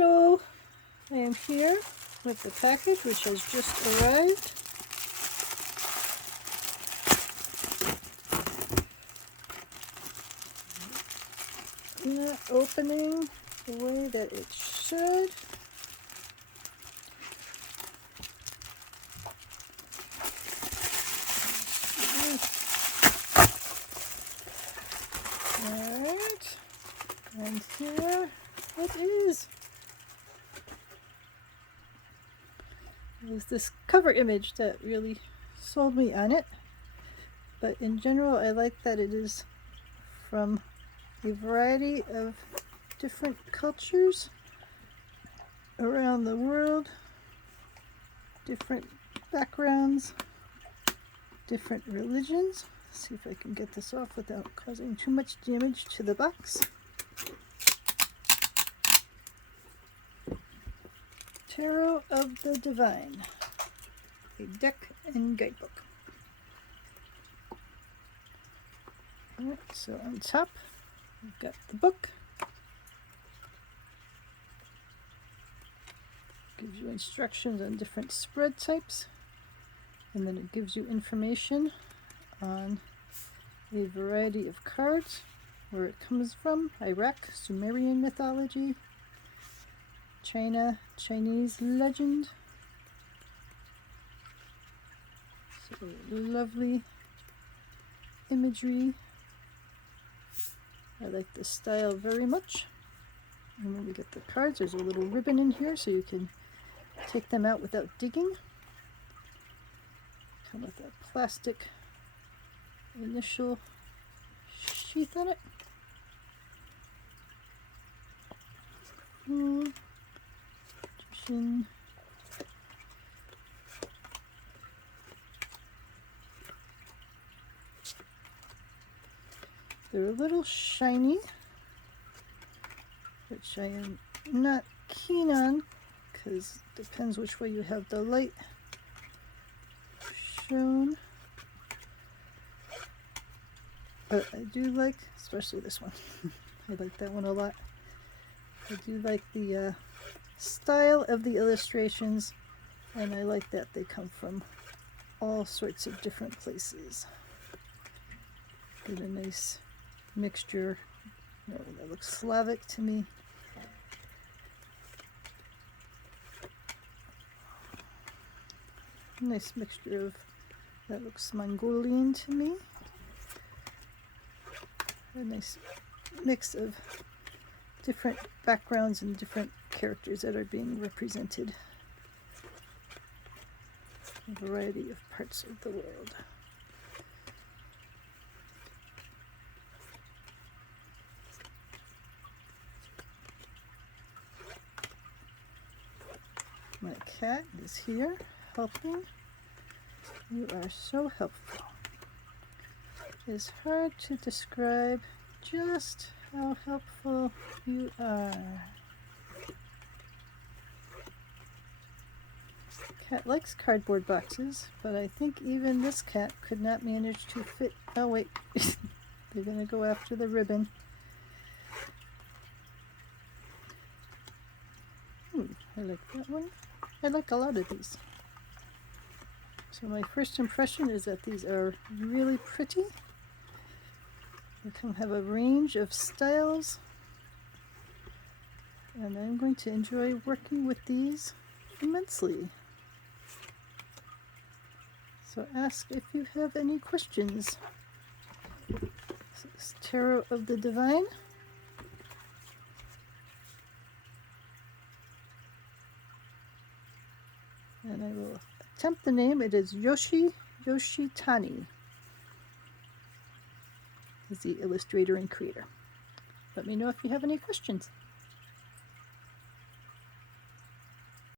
Hello, I am here with the package which has just arrived. Not opening the way that it should. Alright, and here it is. It was this cover image that really sold me on it, but in general I like that it is from a variety of different cultures around the world, different backgrounds, different religions. Let's see if I can get this off without causing too much damage to the box. Tarot of the Divine, a deck and guidebook. Alright, so on top we've got the book. Gives you instructions on different spread types, and then it gives you information on a variety of cards, where it comes from: Iraq, Sumerian mythology, China, Chinese legend. So lovely imagery. I like the style very much. And when we get the cards, there's a little ribbon in here so you can take them out without digging. Come with a plastic initial sheath on it. They're a little shiny, which I am not keen on, because it depends which way you have the light shown. But I do like, especially this one, I like that one a lot. I do like the style of the illustrations, and I like that they come from all sorts of different places. Get a nice mixture. Oh, that looks Slavic to me. Nice mixture of, that looks Mongolian to me. A nice mix of different backgrounds and different characters that are being represented. A variety of parts of the world. My cat is here helping. You are so helpful. It is hard to describe just how helpful you are. Cat likes cardboard boxes, but I think even this cat could not manage to fit. Oh wait, they're gonna go after the ribbon. I like that one. I like a lot of these. So my first impression is that these are really pretty. They can have a range of styles, and I'm going to enjoy working with these immensely. So ask if you have any questions. This is Tarot of the Divine. And I will attempt the name. It is Yoshi Yoshitani. Is the illustrator and creator. Let me know if you have any questions.